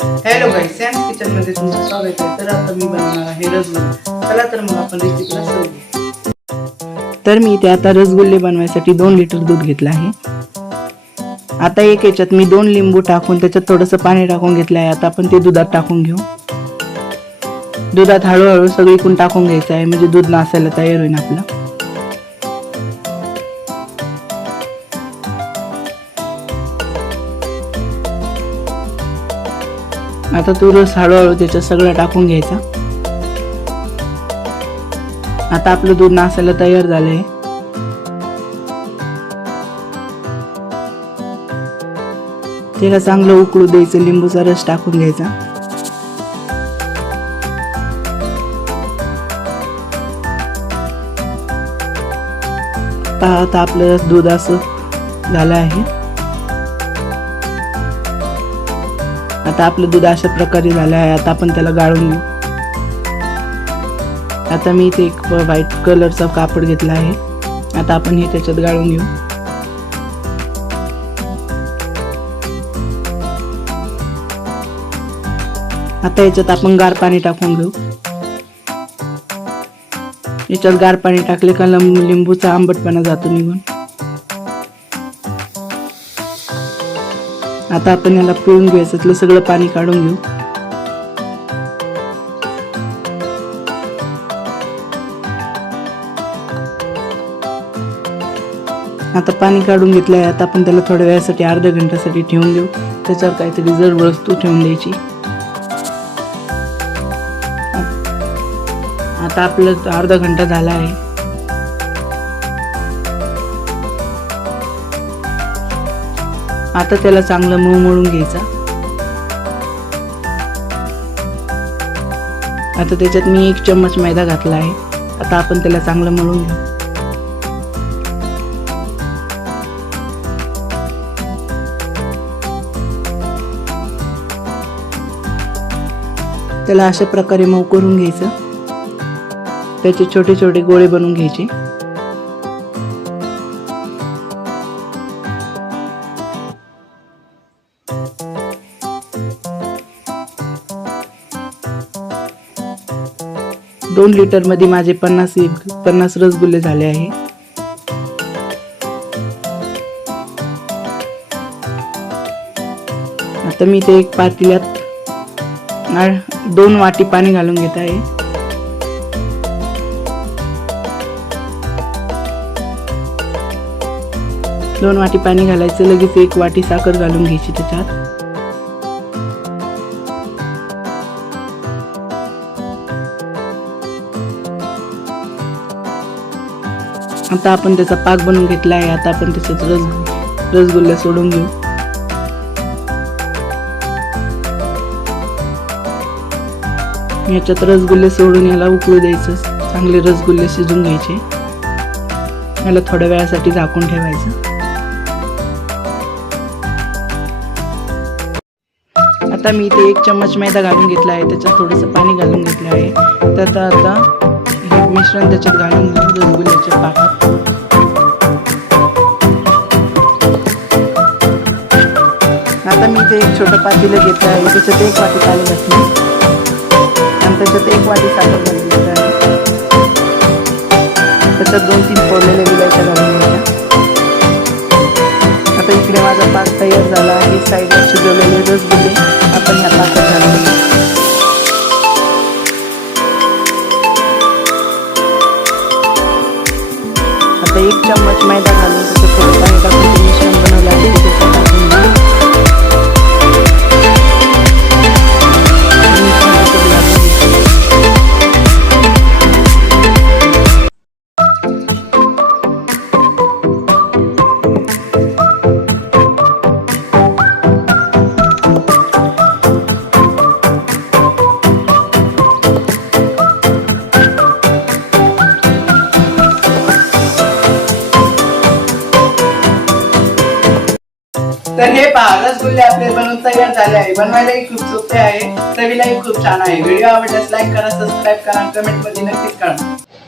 Hello गाईस, Sam's kitchen मध्ये तुमचं स्वागत आहे. तर आता मी बनवणार आहे रसगुल्ले. चला तर मग आपण रेसिपीला सुरू. तर मी इथे आता रसगुल्ले बनवायसाठी 2 लिटर दूध घेतलं आहे. आता एक याच्यात मी 2 लिंबू टाकून त्याच्यात थोडंसं पाणी टाकून घेतलं आहे. आता आपण ते दुधात टाकून घेऊ. दुधात हळूहळू सगळीकडून टाकून घ्यायचं आहे, म्हणजे दूध नासायला तयार होईल आपलं. आता तो रस हळूहळू त्याच्यात सगळं टाकून घ्यायचा. आता आपलं दूध नासायला तयार झालंय. त्याला चांगलं उकळू द्यायचं, लिंबूचा रस टाकून घ्यायचा. आता आपलं दूध असं झालं आहे. आता आपलं दूध अशा प्रकारे झालं आहे. आता आपण त्याला गाळून घेऊ. आता मी इथे एक व्हाईट कलरचा कापड घेतला आहे. आता आपण हे त्याच्यात गाळून घेऊ. आता याच्यात आपण गार पाणी टाकून घेऊ. याच्यात गार पाणी टाकले का लिंबूचा आंबटपणा जातो निघून. आता आपण याला पिळून घ्यायचं, त्यातलं सगळं पाणी काढून घेऊ. आता पाणी काढून घेतलं आहे. आता आपण त्याला थोड्या वेळासाठी अर्ध्या घंट्यासाठी ठेवून देऊ. त्याच्यावर काहीतरी जड वस्तू ठेवून द्यायची. आता आपलं अर्धा घंटा झाला आहे. आता त्याला चांगलं मळून घ्यायचं. आता त्याच्यात मी 1 चम्मच मैदा घातला आहे. आता आपण त्याला चांगलं मळून घेऊ. त्याला अशा प्रकारे मऊ करून घ्यायचं. त्याचे छोटे छोटे गोळे बनवून घ्यायचे. दोन लिटर मध्ये माझे 50 रसगुल्ले झाले आहे. आता मी ते एक पातेल्यात 2 वाटी पाणी घालून घेत आहे. दोन वाटी पाणी घालायचं. लगेच 1 वाटी साखर घालून घ्यायची त्याच्यात. आता आपण त्याचा पाक बनवून घेतला आहे. आता आपण त्याच्यात रसगुल्ले सोडून घेऊ. याच्यात रसगुल्ले सोडून याला उकळू द्यायचं. चांगले रसगुल्ले शिजून घ्यायचे. याला थोड्या वेळासाठी झाकून ठेवायचं. आता मी इथे 1 चम्मच मैदा घालून घेतला आहे. त्याच्यात थोडंसं पाणी घालून घेतलं आहे. तर आता हे मिश्रण त्याच्यात घालून घेऊ रसगुल्ल्याच्या पाकात. आता मी इथे एक छोटं पातेलं घेतलं आहे. त्याच्यात 1 वाटी पाणी घातली आणि त्याच्यात 1 वाटी साखर घालून घेतली आहे. त्याच्यात 2-3 फोडलेल्या विलायच्या घालून घ्यायच्या. आता इकडे माझा पाक तयार झाला आहे. साईडला शिजवलेले रसगुल्ले आपण ह्या पाकात घालून घेऊ. आता 1 चम्मच मैदा घालून त्याचं थोडं पाणी टाकून ते मिश्रण बनवलं आहे ते त्याच्यात टाकून घेऊ. तर हे पहा, रसगुल्ले आपले बनवून तयार झाले आहे. बनवायलाही खूप सोपे आहे, चवीलाही खूप छान आहे. व्हिडिओ आवडल्यास लाईक करा, सबस्क्राईब करा, कमेंट मध्ये नक्कीच कळवा.